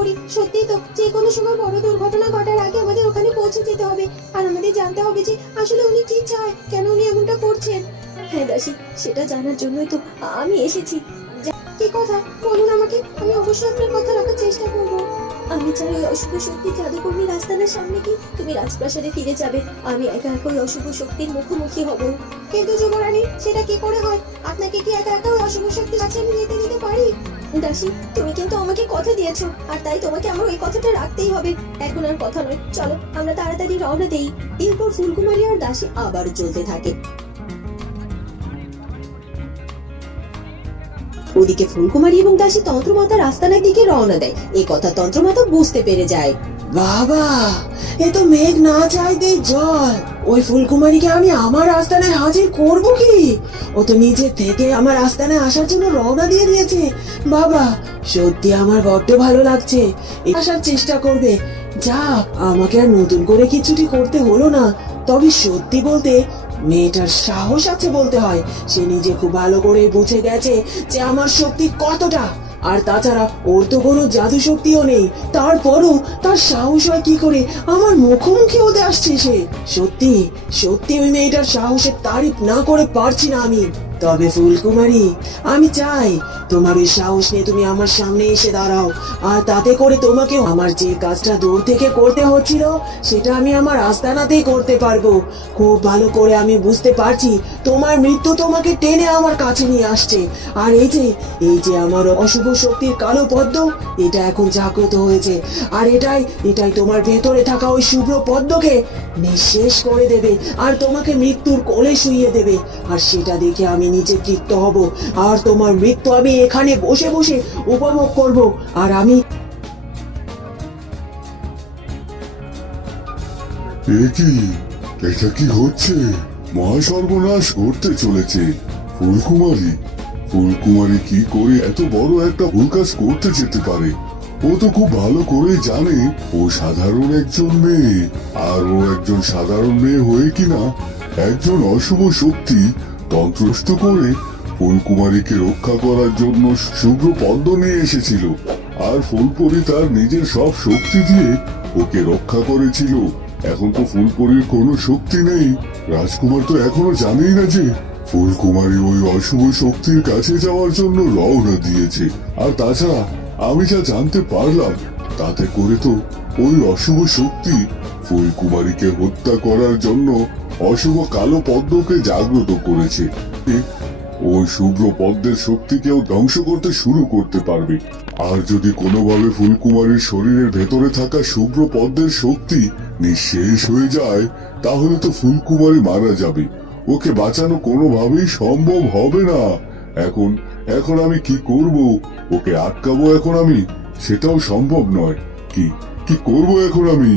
করি। সত্যি তো যে কোনো সময় বড় দুর্ঘটনা ঘটার আগে আমাদের ওখানে পৌঁছে যেতে হবে। আর আমাদের জানতে হবে যে আসলে উনি কি চায়, কেন উনি এমনটা করছেন। হ্যাঁ দাসী সেটা জানার জন্যই তো আমি এসেছি। কি কথা? বলুন আমাকে, আমি অবশ্যই আপনার কথা রাখার চেষ্টা করব। আমি চাই ওই অশুভ শক্তি জাদুকর্মী রাস্তানের সামনে কি তুমি রাজপ্রাসাদে ফিরে যাবে। আমি একা একা ওই অশুভ শক্তির মুখোমুখি হব। কিন্তু যুবরানী, সেটা কি করে হয়? আপনাকে কি একা একা ওই অশুভ শক্তির কাছে আমি যেতে দিতে পারি? দাসী, তুমি কিন্তু আমাকে কথা দিয়েছ, আর তাই তোমাকে আমার ওই কথাটা রাখতেই হবে। এখন আর কথা নয়, চলো, আমরা তাড়াতাড়ি রওনা দেই। এরপর ফুলকুমারী আর দাসী আবার চলতে থাকে। ওদিকে ফুলকুমারী এবং দাসী তন্ত্রমাতা রাস্তানার দিকে রওনা দেয়। এই কথা তন্ত্রমাতা বুঝতে পেরে যায়। বাবা, এ তো মেঘ না চাইতেই জল। ওই ফুলকুমারীকে আমি আমার আস্তানে হাজির করব কি? ও তো নিজে থেকে আমার আস্তানে আসার জন্য রওনা দিয়ে দিয়েছে। বাবা, সত্যি আমার বড্ড ভালো লাগছে। আসার চেষ্টা করবে। যা, আমাকে আর নতুন করে কিছুটি করতে হলো না। তবে সত্যি বলতে, মেয়েটার সাহস আছে বলতে হয়। সে নিজে খুব ভালো করে বুঝে গেছে যে আমার শক্তি কতটা। আর তাছাড়া ওর তো কোনো জাদু শক্তিও নেই। তারপরও তার সাহস হয় কি করে? আমার মুখোমুখি হতে আসছে সে। সত্যি সত্যি ওই মেয়েটার সাহসের তারিফ না করে পারছি না আমি। তবে ফুলকুমারী, আমি চাই তোমার ওই সাহস নিয়ে তুমি আমার সামনে এসে দাঁড়াও। আর তাতে করে তোমাকে আমার যে কাজটা দূর থেকে করতে হচ্ছিল, সেটা আমি আমার আস্তানাতেই করতে পারব। খুব ভালো করে আমি বুঝতে পারছি তোমার মৃত্যু তোমাকে টেনে আমার কাছে নিয়ে আসছে। আর এই যে এই যে আমার অশুভ শক্তির কালো পদ্ম, এটা এখন জাগ্রত হয়েছে। আর এটাই এটাই তোমার ভেতরে থাকা ওই শুভ্র পদ্মকে নিঃশেষ করে দেবে, আর তোমাকে মৃত্যুর কোলে শুইয়ে দেবে। আর সেটা দেখে আমি নিজে তৃপ্ত হব। আর তোমার মৃত্যু আমি এখানে বসে বসে উপভোগ করব। আর আমি কি? এটা কি হচ্ছে? মহা সর্বনাশ ঘটতে চলেছে। ফুলকুমারী ফুলকুমারী কি করে এত বড় একটা ভুল কাজ করতে যেতে পারে? ও তো খুব ভালো করে জানে, ও সাধারণ একজন মেয়ে। আর ও একজন সাধারণ মেয়ে হয়ে কিনা একজন অশুভ শক্তি তন্ত্রস্থ করে ফুলকুমারীকে রক্ষা করার জন্য শুভ্র পদ্ম নিয়ে এসেছিল। আর ফুলপরি তার নিজের সব শক্তি দিয়ে ওকে রক্ষা করেছিল। এখন তো ফুলপরির কোনো শক্তি নেই। রাজকুমার তো এখনও জানেই না যে ফুলকুমারী ওই অশুভ শক্তির কাছে যাওয়ার জন্য রওনা দিয়েছে। আর তাছাড়া আমি যা জানতে পারলাম, তাতে করে তো ওই অশুভ শক্তি ফুলকুমারীকে হত্যা করার জন্য অশুভ কালো পদ্মকে জাগ্রত করেছে। ওই শুভ্র পদ্মের শক্তিকেও ধ্বংস করতে শুরু করতে পারবে। আর যদি কোনোভাবে ফুলকুমারীর শরীরের ভেতরে থাকা শুভ্র পদ্মের শক্তি নিঃশেষ হয়ে যায়, তাহলে তো ফুলকুমারী মারা যাবে। ওকে বাঁচানো কোনোভাবেই সম্ভব হবে না। এখন এখন আমি কি করব? ওকে আটকাবো এখন আমি? সেটাও সম্ভব নয়। কি কি করব এখন আমি?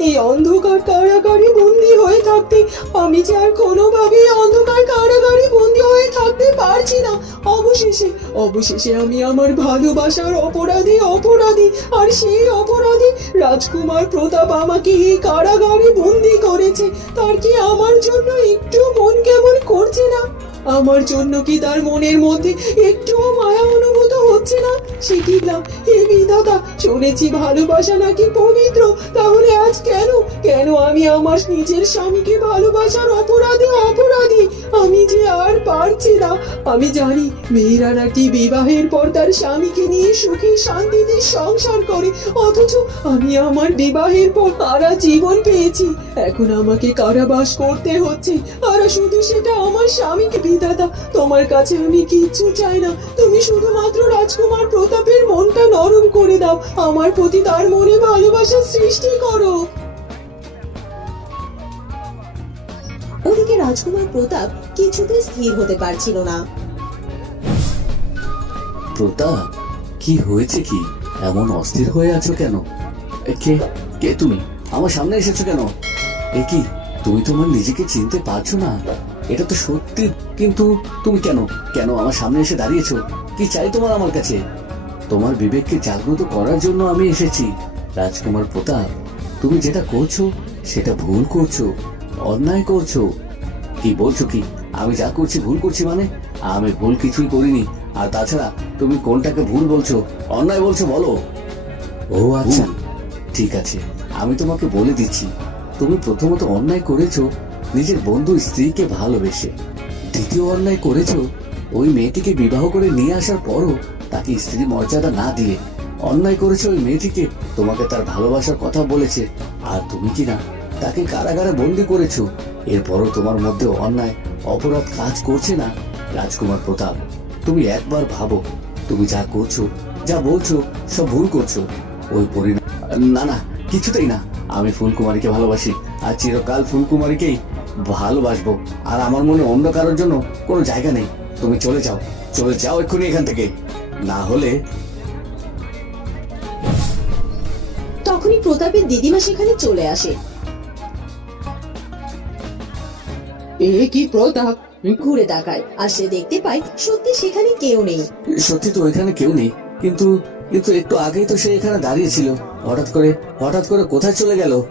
এই অন্ধকার কারাগারে বন্দি হয়ে থাকতে, আমি যে আর কোনোভাবে অন্ধকার কারাগারে বন্দি হয়ে থাকতে পারছি না। অবশেষে অবশেষে আমি আমার ভালোবাসার অপরাধী অপরাধী আর সেই অপরাধী রাজকুমার প্রতাপ আমাকে এই কারাগারে বন্দি করেছে। তার কি আমার জন্য একটু মন কেমন করছে না? আমার জন্য কি তার মনের মধ্যে একটুও হচ্ছে না? সে কি না? হে বিধাতা, শুনেছি ভালোবাসা নাকি পবিত্র? তাহলে আজ কেন? কেন আমি আমার নিজের স্বামীকে ভালোবাসার অপরাধে অপরাধী? আমি যে আর পারছি না। আমি জানি মেয়েরা নাকি বিবাহের পর তার স্বামীকে নিয়ে সুখে শান্তিতে সংসার করে। অথচ আমি আমার বিবাহের পর সারা জীবন পেয়েছি। এখন আমাকে কারাবাস করতে হচ্ছে। আর শুধু সেটা আমার স্বামীকে, বিধাতা, তোমার কাছে আমি কিচ্ছু চাই না। তুমি শুধুমাত্র রাজকুমার প্রতাপের মনটা নরম করে দাও। আমার প্রতি তার মনে ভালোবাসা সৃষ্টি করো। ওদিকে রাজকুমার প্রতাপ কিছুতে স্থির হতে পারছিল না। প্রতাপ কি হয়েছে কি? এমন অস্থির হয়ে আছো কেন? এ, কে? কে তুমি? আমার সামনে এসেছ কেন? এ কি তুমি তোমার নিজেকে চিনতে পারছ না? এটা তো সত্যি কিন্তু তুমি কেন? কেন আমার সামনে এসে দাঁড়িয়েছো? কি চাই তোমার আমার কাছে? তোমার বিবেককে জাগ্রত করার জন্য আমি এসেছি। রাজকুমার প্রতাপ তুমি যেটা করছ সেটা ভুল করছ অন্যায় করছ। কি বলছো কি? আমি যা করছি ভুল করছি মানে? আমি ভুল কিছুই করিনি। আর তাছাড়া তুমি কোনটাকে ভুল বলছো অন্যায় বলছো বলো। ও আচ্ছা। ঠিক আছে। আমি তোমাকে বলে দিচ্ছি তুমি প্রথমত অন্যায় করেছ নিজের বন্ধু স্ত্রীকে ভালোবেসে। দ্বিতীয় অন্যায় করেছ? ওই মেয়েটিকে বিবাহ করে নিয়ে আসার পরও তাকে স্ত্রী মর্যাদা না দিয়ে অন্যায় করেছে ওই মেয়েটিকে তোমাকে তার ভালোবাসার কথা বলেছে। আর তুমি কি না তাকে কারাগারে বন্দি করেছ? এরপরও তোমার মধ্যে অন্যায়, অপরাধ কাজ করছে না? রাজকুমার প্রতাপ, তুমি একবার ভাবো, তুমি যা করছ, যা বলছো, সব ভুল করছ। ওই পরিণাম না না, কিছুতেই না। আমি ফুলকুমারীকে ভালোবাসি, আর চিরকাল ফুলকুমারীকেই ভালোবাসবো। আর আমার মনে অন্য কারোর জন্য কোনো জায়গা নেই। তুমি চলে যাও। চলে যাও এক্ষুনি এখান থেকে। না হলে তখনই প্রতাপের দিদিমা সেখানে চলে আসে। এ কি প্রতাপ? ঘুরে তাকায়। আর সে দেখতে পায় সত্যি সেখানে কেউ নেই। সত্যি তো এখানে কেউ নেই। কিন্তু কিন্তু একটু আগেই তো সে এখানে দাঁড়িয়ে ছিল। হঠাৎ করে হঠাৎ করে কোথায় চলে গেল?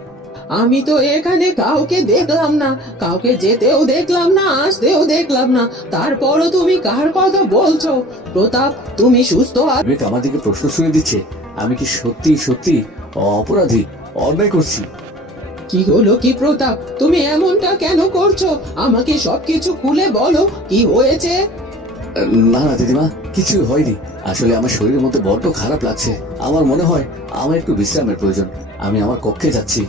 আমি তো এখানে কাউকে দেখলাম না কাউকে যেতেও দেখলাম না আসতেও দেখলাম না। তারপরও তুমি কার কথা বলছো? প্রতাপ তুমি সুস্থ আছো বিবেক আমার দিকে প্রশ্ন শুনে দিচ্ছে। আমি কি সত্যি সত্যি অপরাধী? অন্যায় করছি। কি হলো কি প্রতাপ? তুমি এমনটা কেন করছ? আমাকে সবকিছু খুলে বলো কি হয়েছে? না না দিদিমা কিছুই হয়নি। আসলে আমার শরীরের মধ্যে বড্ড খারাপ লাগছে। আমার মনে হয় আমার একটু বিশ্রামের প্রয়োজন। আমি আমার কক্ষে যাচ্ছি।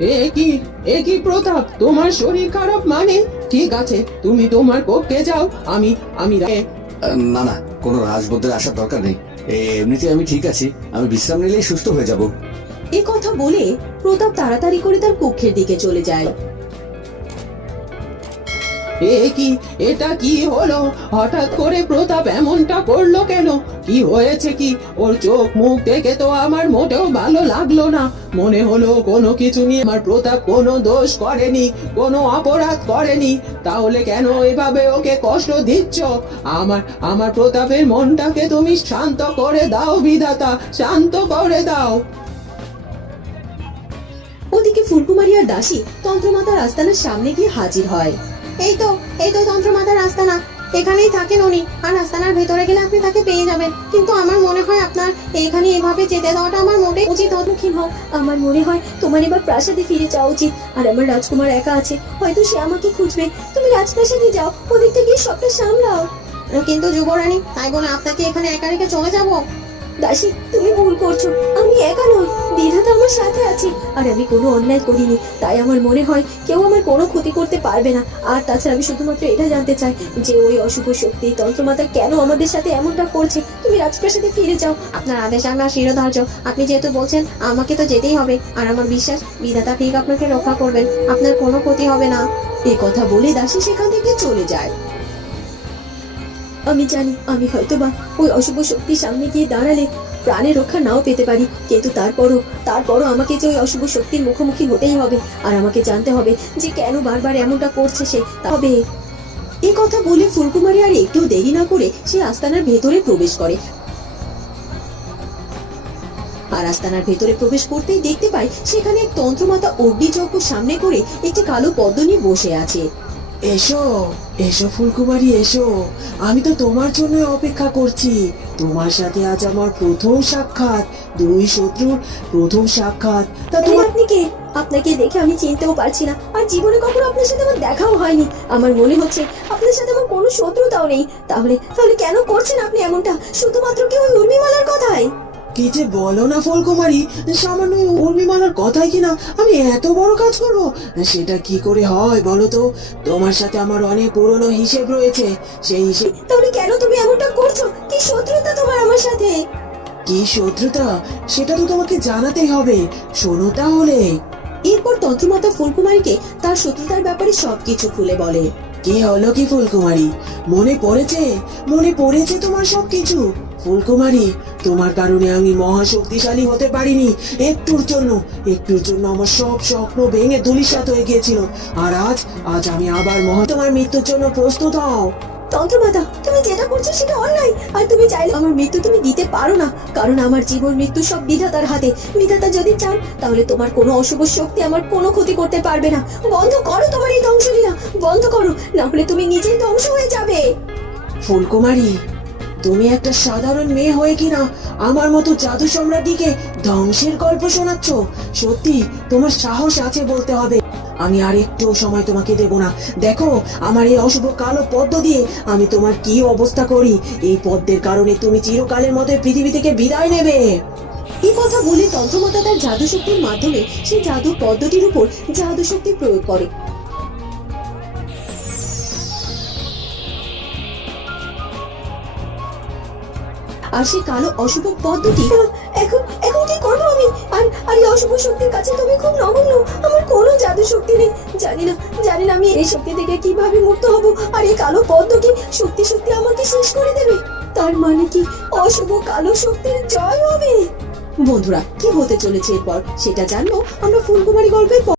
এ কি এ কি প্রতাপ? তোমার শরীর খারাপ মানে? ঠিক আছে তুমি তোমার কক্ষে যাও। আমি আমি রা- না না কোনো রাজবদ্ধের আসার দরকার নেই। এমনিতে আমি ঠিক আছি। আমি বিশ্রাম নিলেই সুস্থ হয়ে যাব। এ কথা বলে প্রতাপ তাড়াতাড়ি করে তার কক্ষের দিকে চলে যায়। এ কি? এটা কি হলো? হঠাৎ করে প্রতাপ এমনটা করল কেন? কি হয়েছে কি? ওর চোখ মুখ দেখে তো আমার মোটেও ভালো লাগল না। মনে হলো কোনো কিছু নিয়ে আমার প্রতাপ কোনো দোষ করেনি, কোনো অপরাধ করেনি। তাহলে কেন এভাবে ওকে কষ্ট দিচ্ছ? আমার আমার প্রতাপের মনটাকে তুমি শান্ত করে দাও বিধাতা, শান্ত করে দাও। ওদিকে ফুলকুমারী আর দাসী তন্ত্রমাতার আস্তানার সামনে গিয়ে হাজির হয়। এই তো এই তো তন্ত্র তন্ত্রমাতার আস্তানা এখানেই থাকেন উনি আর আস্তানার ভেতরে গেলে আপনি তাকে পেয়ে যাবেন। কিন্তু আমার মনে হয় আপনার এখানে এভাবে যেতে দেওয়াটা আমার মোটে উচিত সম্মুখীন হও আমার মনে হয় তোমার এবার প্রাসাদে ফিরে যাওয়া উচিত। আর আমার রাজকুমার একা আছে হয়তো সে আমাকে খুঁজবে। তুমি রাজপ্রাসাদে যাও ওদিকটা গিয়ে সবটা সামলাও। কিন্তু যুবরানী তাই বলে আপনাকে এখানে একা রেখে চলে যাব? দাসী তুমি ভুল করছ। বিধাতা আমার সাথে আছে। আর আমি কোনো অন্যায় করিনি। তাই আমার মনে হয় কেউ আমার কোনো ক্ষতি করতে পারবে না। আর তাছাড়া আমি শুধুমাত্র এটা জানতে চাই যে ওই অশুভ শক্তি তন্ত্রমাতা কেন আমাদের সাথে এমনটা করছে? তুমি রাজপ্রাসাদে ফিরে যাও। আপনার আদেশ আমার শিরোধার্য। আপনি যেহেতু বলছেন, আমাকে তো যেতেই হবে। আর আমার বিশ্বাস, বিধাতা ঠিক আপনাকে রক্ষা করবেন। আপনার কোনো ক্ষতি হবে না। এই কথা বলে দাসী সেখান থেকে চলে যায়। আমি জানি, আমি হয়তোবা ওই অশুভ শক্তির সামনে গিয়ে দাঁড়ালে প্রাণে রক্ষা নাও পেতে পারি। কিন্তু তারপরও তারপরও আমাকে যে ওই অশুভ শক্তির মুখোমুখি হতেই হবে, আর আমাকে জানতে হবে যে কেন বারবার এমনটা করছে সে তবে এ কথা বলে ফুলকুমারী আর একটু দেরি না করে সে আস্তানার ভেতরে প্রবেশ করে। আর আস্তানার ভেতরে প্রবেশ করতেই দেখতে পাই সেখানে এক তন্ত্রমাতা অগ্নিযজ্ঞ সামনে করে একটি কালো পদ্ম নিয়ে বসে আছে। এসো এসো ফুলকুমারী এসো। আমি তো তোমার জন্য অপেক্ষা করছি। তোমার সাথে আজ আমার প্রথম সাক্ষাৎ। দুই শত্রুর প্রথম সাক্ষাৎ। তা তোমার আপনি কে? আপনাকে দেখে আমি চিনতেও পারছি না। আর জীবনে কখনো আপনার সাথে আমার দেখাও হয়নি। আমার মনে হচ্ছে আপনার সাথে আমার কোনো শত্রুতাও নেই। তাহলে তাহলে কেন করছেন আপনি এমনটা? শুধুমাত্র কি ওই উর্মিমালার কথাই? কি যে বলো না ফুলকুমারী সামান্য উর্মিমালার কথাই কিনা আমি এত বড় কাজ করব? সেটা কি করে হয় বলো তো? তোমার সাথে আমার অনেক পুরনো হিসেব রয়েছে সেই হিসেব তাহলে কেন তুমি এমনটা করছ? কি শত্রুতা তোমার আমার সাথে? কি শত্রুতা? সেটা তো তোমাকে জানাতেই হবে। শোনো তাহলে। এরপর তন্ত্রমাতা ফুলকুমারীকে তার শত্রুতার ব্যাপারে সবকিছু খুলে বলে। কি হলো কি ফুলকুমারী? মনে পড়েছে? মনে পড়েছে তোমার সবকিছু? ফুলকুমারী তোমার কারণে আমি মহা শক্তিশালী হতে পারিনি। একটুর জন্য একটুর জন্য আমার সব স্বপ্ন ভেঙে ধুলিসাৎ হয়ে গিয়েছিল। আর আজ আজ আমি আবার মহা তোমার মৃত্যুর জন্য প্রস্তুত হও। তন্ত্রমাতা তুমি যেটা করছ সেটা অন্যায়। আর তুমি চাইলে আমার মৃত্যু তুমি দিতে পারো না কারণ আমার জীবন মৃত্যু সব বিধাতার হাতে। বিধাতা যদি চান তাহলে তোমার কোনো অশুভ শক্তি আমার কোনো ক্ষতি করতে পারবে না। বন্ধ করো তোমার এই ধ্বংসলীলা বন্ধ করো না হলে তুমি নিজেই ধ্বংস হয়ে যাবে। ফুলকুমারী তুমি একটা সাধারণ মেয়ে হয়ে কিনা আমার মতো জাদু সম্রাটিকে ধ্বংসের গল্প শোনাচ্ছ? সত্যি, তোমার সাহস আছে বলতে হবে। আমি আর একটু সময় তোমাকে দেব না। দেখো, আমার এই অশুভ কালো পদ্ম দিয়ে আমি তোমার কি অবস্থা করি? এই পদ্মের কারণে তুমি চিরকালের মতো পৃথিবী থেকে বিদায় নেবে। এই কথা বলে তন্ত্রমাতা তার জাদু শক্তির মাধ্যমে সেই জাদু পদ্মটির উপর জাদু শক্তি প্রয়োগ করে। আর সেই কালো অশুভ পদ্ধতি এখন এখন কি করব আমি? আর আর এই অশুভ শক্তির কাছে তুমি খুব নগণ্য আমার কোনো জাদু শক্তি নেই। জানি না জানি না আমি এই শক্তি থেকে কীভাবে মুক্ত হব। আর এই কালো পদ্ধতি সত্যি সত্যি আমাকে শেষ করে দেবে। তার মানে কি অশুভ কালো শক্তির জয় হবে? বন্ধুরা, কি হতে চলেছে এরপর? সেটা জানব। আমরা ফুলকুমারী গল্পের পর-